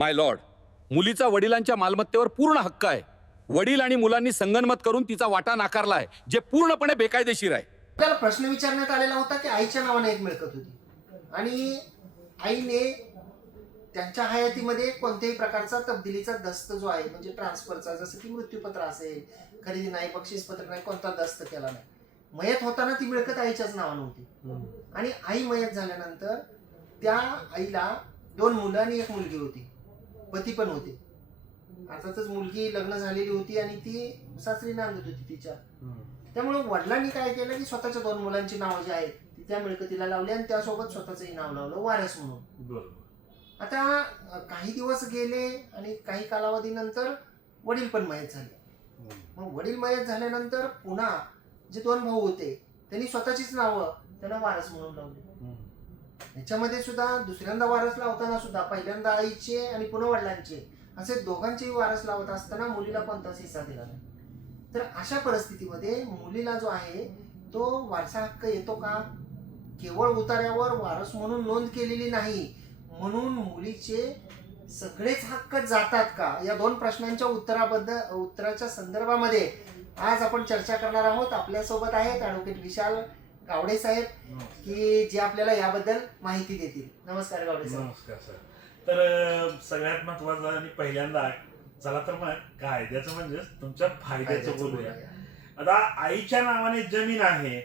माय Lord मुलीचा वडिलांच्या मालमत्तेवर पूर्ण हक्क आहे. वडील आणि मुलांनी संगनमत करून तिचा वाटा नाकारलाय जे पूर्णपणे बेकायदेशीर आहे. आपल्याला प्रश्न विचारण्यात आलेला होता की आईच्या नावाने एक मिळकत होती. आणि आईने त्यांच्या हयातीमध्ये कोणत्याही प्रकारचा तब्दिलीचा दस्त जो आहे म्हणजे ट्रान्सफरचा जसं की मृत्यूपत्र असेल खरेदी नाही बक्षीसपत्र नाही कोणता दस्त केला नाही. मयत होताना ती मिळकत आईच्याच नावानं होती. आणि आई मयत झाल्यानंतर त्या आईला दोन मुलं आणि एक मुलगी होती. पती पण होते. अर्थातच मुलगी लग्न झालेली होती आणि ती सासरी नांदत होती तिच्या. त्यामुळे वडिलांनी काय केलं की स्वतःच्या दोन मुलांची नावं जी आहेत ती त्या मिळकतीला लावली आणि त्यासोबत स्वतःचंही नाव लावलं वारस म्हणून. आता काही दिवस गेले आणि काही कालावधीनंतर वडील पण मयत झाले. मग वडील मयत झाल्यानंतर पुन्हा जे दोन भाऊ होते त्यांनी स्वतःचीच नावं त्यांना वारस म्हणून लावली. याच्यामध्ये सुद्धा दुसऱ्यांदा वारस लावताना सुद्धा पहिल्यांदा आईचे आणि पुन्हा वडिलांचे असे दोघांचेही वारस लावत असताना मुलीला कोणताच हिस्सा दिला नाही. तर अशा परिस्थितीमध्ये मुलीला जो आहे तो वारसा हक्क येतो का? केवळ उतार्यावर वारस म्हणून नोंद केलेली नाही म्हणून मुलीचे सगळेच हक्क जातात का? या दोन प्रश्नांच्या उत्तराबद्दल उत्तराच्या संदर्भामध्ये आज आपण चर्चा करणार आहोत. आपल्यासोबत आहेत ॲडव्होकेट विशाल गावडे साहेब की जे आपल्याला याबद्दल माहिती देतील. नमस्कार गावडे साहेब. नमस्कार सर. तर अं, सगळ्यात महत्वाचं आणि पहिल्यांदा चला तर मग कायद्याचं म्हणजे तुमच्या फायद्याचं बोलूया. बोलूया. आता आईच्या नावाने जमीन आहे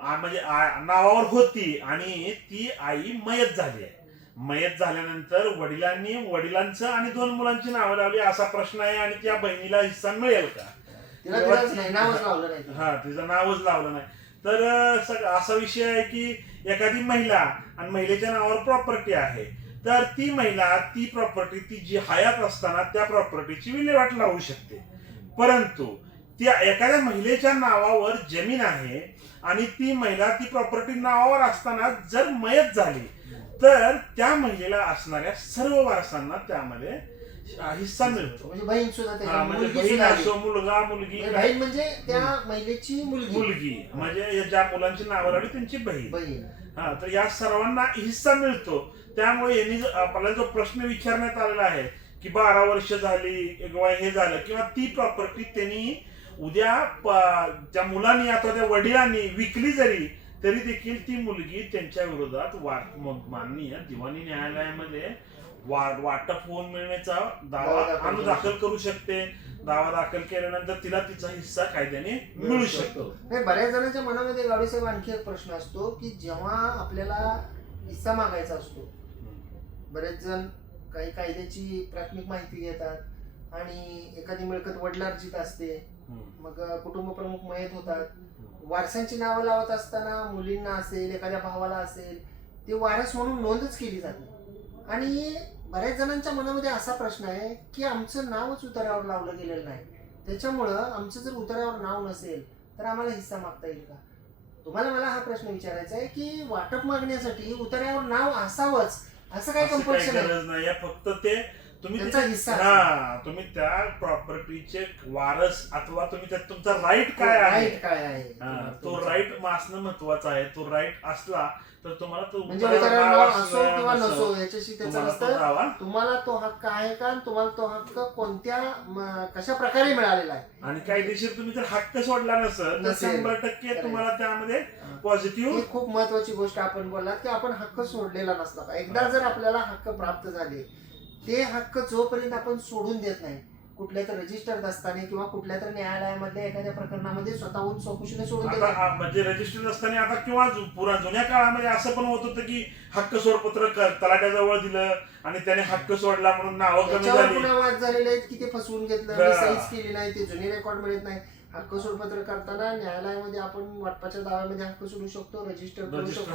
आ, म्हणजे आ- नावावर होती आणि ती आई मयत झाली आहे. मयत झाल्यानंतर वडिलांनी वडिलांचं आणि दोन मुलांची नावं लावली असा प्रश्न आहे आणि त्या बहिणीला हिस्सा मिळेल का? तिला दिलंच नाही नावच लावलं नाही. तिला. हा तिचं नावच लावलं नाही. तर सग असा विषय आहे की एखादी महिला आणि महिलेच्या नावावर प्रॉपर्टी आहे. तर ती महिला ती प्रॉपर्टी ती जी हयात असताना त्या प्रॉपर्टीची विल्हेवाट लावू शकते. परंतु त्या एखाद्या महिलेच्या नावावर जमीन आहे आणि ती महिला ती प्रॉपर्टी नावावर असताना जर मयत झाली तर त्या महिलेला असणाऱ्या सर्व वारसांना त्यामध्ये हिस्सा मिळतो म्हणजे बहीण सुद्धा हा, त्याच्यात म्हणजे मुलगी बहीण सुद्धा आली. असो मुलगा मुलगी. म्हणजे बहीण म्हणजे त्या महिलेची मुलगी. मुलगी. म्हणजे ज्या मुलांची नावं लावली त्यांची बहीण. बहीण. हा तर या सर्वांना हिस्सा मिळतो. त्यामुळे यांनी जो- आपल्याला जो प्रश्न विचारण्यात आलेला आहे की बारा वर्ष झाली किंवा हे झालं किंवा ती प्रॉपर्टी त्यांनी उद्या प- त्या मुलांनी अथवा त्या वडिलांनी विकली जरी तरी देखील ती मुलगी त्यांच्या विरोधात माननीय दिवाणी न्यायालयामध्ये वाटप होऊन मिळण्याचा दावा दावा दाखल करू शकते. दावा दाखल केल्यानंतर तिला तिचा हिस्सा कायद्याने मिळू शकतो. नाही बऱ्याच जणांच्या मनामध्ये गावडे साहेब आणखी एक प्रश्न असतो की जेव्हा आपल्याला हिस्सा मागायचा असतो बरेच जण काही कायद्याची प्राथमिक माहिती घेतात आणि एखादी मिळकत वडिलार्जित असते. मग कुटुंब प्रमुख मयत होतात. वारसांची नावं लावत असताना मुलींना असेल एखाद्या भावाला असेल ते वारस म्हणून नोंदच केली जाते आणि बऱ्याच जणांच्या मनामध्ये असा प्रश्न आहे की आमचं नावच उतारावर लावलं गेलेलं नाही. त्याच्यामुळं आमचं जर उतारावर नाव नसेल तर आम्हाला हिस्सा मागता येईल का? तुम्हाला मला हा प्रश्न विचारायचा आहे की वाटप मागण्यासाठी उतार्यावर नाव असावंच असं काही कंपल्शन नाही. फक्त ते तुम्ही त्यांचा हिस्सा हा तुम्ही त्या प्रॉपर्टीचे वारस अथवा तुम्ही त्यात तुमचा राईट काय आहे? राईट काय आहे? हा, तो राईट असणं महत्वाचं आहे. तो राईट असला तर तुम्हाला तो म्हणजे उतारा असो किंवा नसो, नसो याच्याशी त्याचं तुम्हाला तो नसतं. दावा तुम्हाला तो हक्क आहे का आणि तुम्हाला तो हक्क कोणत्या म, कशा प्रकारे मिळालेला आहे? आणि कायदेशीर तुम्ही जर हक्क सोडला नसेल तर नसेल. शंभर टक्के. तुम्हाला त्यामध्ये ही. पॉझिटिव्ह खूप महत्वाची गोष्ट आपण बोललात की आपण हक्क सोडलेला नसला पाहिजे एकदा जर आपल्याला हक्क प्राप्त झाले ते हक्क जोपर्यंत आपण सोडून देत नाही कुठल्या तर रजिस्टर दस्ताने किंवा कुठल्या तर न्यायालयामधल्या एखाद्या प्रकरणामध्ये स्वतःहून स्वकुशीने सोडून देत आता नाही. आ- म्हणजे रजिस्टर असताना आता किंवा जु- पुरा जुन्या काळामध्ये असं पण होत होतं की हक्क सोडपत्र क- तलाट्याजवळ दिलं आणि त्याने हक्क सोडला म्हणून नावं कमी त्याच्यावर झाली पुन्हा वाद झालेले आहेत की ते फसवून घेतलं हा. मी सहीच केली नाही ते जुने रेकॉर्ड मिळत नाही हक्क सोडपत्र करताना न्यायालयामध्ये आपण वाटपाच्या दाव्यामध्ये हक्क सोडू शकतो रजिस्टर करू शकतो.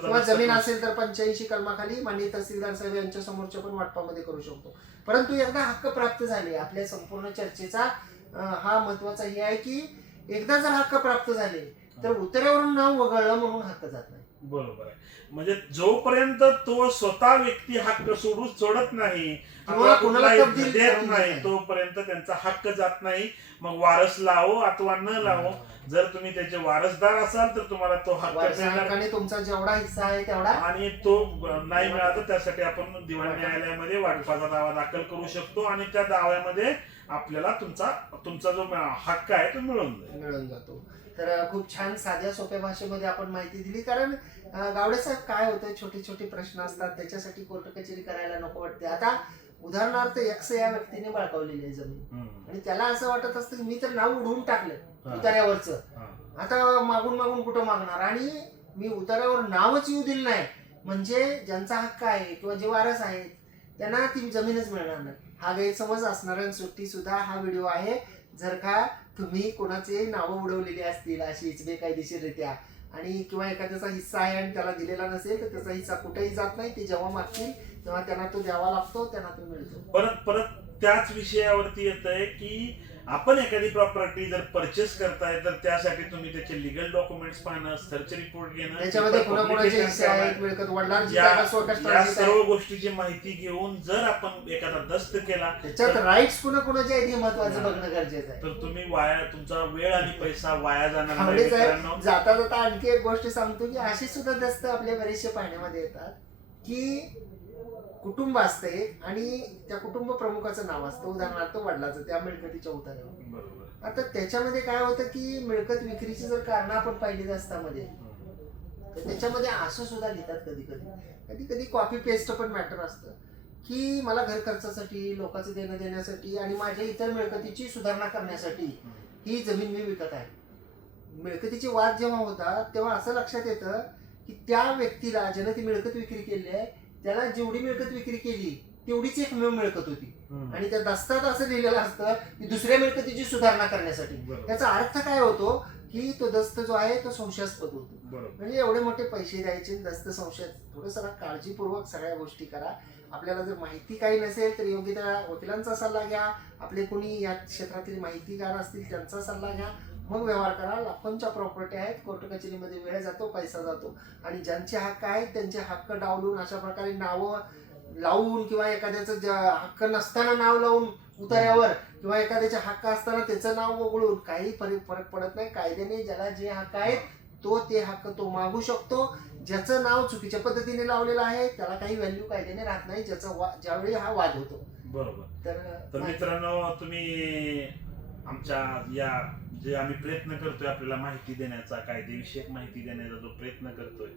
किंवा. जमीन असेल तर पंच्याऐंशी कलमाखाली माननीय तहसीलदार साहेब यांच्या समोरच्या पण वाटपामध्ये करू शकतो. परंतु एकदा हक्क प्राप्त झाले आपल्या संपूर्ण चर्चेचा हा महत्त्वाचा हे आहे की एकदा जर हक्क प्राप्त झाले तर उतऱ्यावरून नाव वगळलं म्हणून हक्क जात नाही. बरोबर आहे. म्हणजे जोपर्यंत तो स्वतः व्यक्ती हक्क सोडू सोडत नाही देत नाही तोपर्यंत त्यांचा हक्क जात नाही. मग वारस लावो अथवा न लावो. जर तुम्ही त्याचे वारसदार असाल तर तुम्हाला तो हक्क मिळणार तुमचा जेवढा हिस्सा आहे तेवढा आणि तो नाही मिळाला तर त्यासाठी आपण दिवाणी न्यायालयामध्ये वाटपाचा दावा दाखल करू शकतो आणि त्या दाव्यामध्ये आपल्याला तुमचा तुमचा जो हक्क आहे तो मिळून जाईल. मिळून जातो. तर खूप छान साध्या सोप्या भाषेमध्ये आपण माहिती दिली. कारण गावडे साहेब काय होतं? छोटे छोटे प्रश्न असतात. त्याच्यासाठी कोर्ट कचेरी करायला नको वाटते. आता उदाहरणार्थ एक्स या व्यक्तीने बळकावलेली आहे जमीन. आणि त्याला असं वाटत असतं की मी तर नाव उडवून टाकलं. उतार्यावरचं. आता मागून मागून कुठं मागणार? आणि मी उतार्यावर नावच येऊ दिलं नाही. म्हणजे ज्यांचा हक्क आहे किंवा जे वारस आहेत त्यांना ती जमीनच मिळणार नाही. हा गैरसमज असणाऱ्या सुट्टी सुद्धा हा व्हिडिओ आहे. जर का तुम्ही कोणाचे नावं उडवलेली असतील अशीच बेकायदेशीररित्या आणि किंवा एखाद्याचा हिस्सा आहे आणि त्याला दिलेला नसेल तर त्याचा हिस्सा कुठेही जात नाही ते जेव्हा मागतील तेव्हा त्यांना तो द्यावा लागतो त्यांना तो मिळतो. परत परत त्याच विषयावरती येत आहे की आपण एखादी प्रॉपर्टी जर परचेस करताय तर त्यासाठी तुम्ही त्याचे लिगल डॉक्युमेंट्स पाहणं सर्च रिपोर्ट घेणं कोणाकोणाचे या सर्व गोष्टीची माहिती घेऊन जर आपण एखादा दस्त केला त्याच्यात राईट्स कुणा कुणाचे आहेत हे महत्वाचं. बघणं गरजेचं आहे. तर तुम्ही वाया तुमचा वेळ आणि पैसा वाया जाणार जाता जाता आणखी एक गोष्ट सांगतो की अशी सुद्धा दस्त आपले बरेचसे पाहण्यामध्ये येतात. की कुटुंब असते आणि त्या कुटुंब प्रमुखाचं नाव असतं. उदाहरणार्थ वडिलाचं त्या मिळकतीच्या उतार्यावर बरोबर. आता त्याच्यामध्ये काय होतं की मिळकत विक्रीची जर कारण आपण पाहिली दस्तामध्ये तर त्याच्यामध्ये असं सुद्धा लिहितात कधी कधी कधी कधी कॉपी पेस्ट पण मॅटर असतं. की मला घर खर्चासाठी लोकांचं देणं देण्यासाठी आणि माझ्या इतर मिळकतीची सुधारणा करण्यासाठी ही जमीन मी विकत आहे. मिळकतीचे वाद जेव्हा होतात तेव्हा असं लक्षात येतं की त्या व्यक्तीला ज्यानं ती मिळकत विक्री केली आहे त्याला जेवढी मिळकत विक्री केली तेवढीच एक मिळकत होती. आणि त्या दस्तात असं लिहिलेलं असतं की दुसऱ्या मिळकतीची सुधारणा करण्यासाठी. त्याचा अर्थ काय होतो की तो दस्त जो आहे तो संशयास्पद होतो. म्हणजे एवढे मोठे पैसे द्यायचे दस्त संशय थोडं जरा काळजीपूर्वक सगळ्या गोष्टी करा. आपल्याला जर माहिती काही नसेल तर योग्य त्या वकिलांचा सल्ला घ्या. आपले कोणी या क्षेत्रातील माहितीगार असतील त्यांचा सल्ला घ्या. मग व्यवहार करा लाखोंच्या प्रॉपर्टी आहेत. कोर्ट कचेरीमध्ये वेळ जातो पैसा जातो. आणि ज्यांचे हक्क आहेत त्यांचे हक्क डावलून अशा प्रकारे नावं लावून किंवा एखाद्याचं हक्क नसताना नाव लावून उतार्यावर किंवा एखाद्याचे हक्क असताना त्याचं नाव वगळून काही फरक फरक पडत नाही. कायद्याने ज्याला जे हक्क आहेत तो ते हक्क तो मागू शकतो. ज्याचं नाव चुकीच्या पद्धतीने लावलेलं आहे त्याला काही व्हॅल्यू कायद्याने राहत नाही. ज्याचा वा ज्यावेळी हा वाद होतो. बरोबर. तर मित्रांनो तुम्ही आमच्या या जे आम्ही प्रयत्न करतोय आपल्याला माहिती देण्याचा कायदेविषयक माहिती देण्याचा जो प्रयत्न करतोय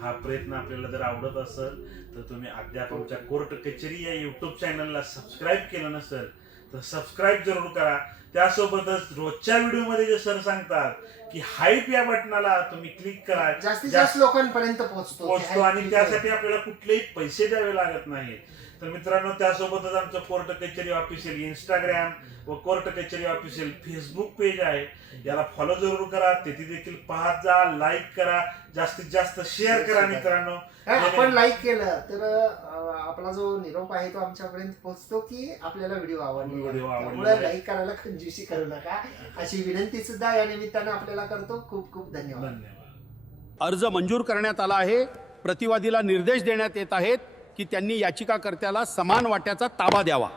हा प्रयत्न आपल्याला जर आवडत असेल तर तुम्ही अद्याप आमच्या कोर्ट कचेरी या युट्यूब चॅनलला सबस्क्राईब केलं नसेल तर सबस्क्राईब जरूर करा. त्यासोबतच रोजच्या व्हिडिओमध्ये जे सर सांगतात की हाईप या बटनाला तुम्ही क्लिक करा. जास्तीत जास्त लोकांपर्यंत पोहोचतो. पोहोचतो आणि त्यासाठी आपल्याला कुठलेही पैसे द्यावे लागत नाहीत. तर मित्रांनो त्यासोबतच आमचं कोर्ट कचेरी ऑफिशियल इंस्टाग्राम व कोर्ट कचेरी ऑफिशियल फेसबुक पेज आहे. याला फॉलो जरूर करा. तिथे देखील पाहत जा लाईक करा. जास्तीत जास्त शेअर करा मित्रांनो. आपण लाईक केलं तर आपला जो निरोप आहे तो आमच्यापर्यंत पोहोचतो की आपल्याला व्हिडिओ आवडला. लाईक करायला कंजूसी करू नका. अशी विनंती सुद्धा या निमित्तानं आपल्याला करतो. खूप खूप धन्यवाद. धन्यवाद. अर्ज मंजूर करण्यात आला आहे. प्रतिवादीला निर्देश देण्यात येत आहेत. की त्यांनी याचिकाकर्त्याला समान वाट्याचा ताबा द्यावा.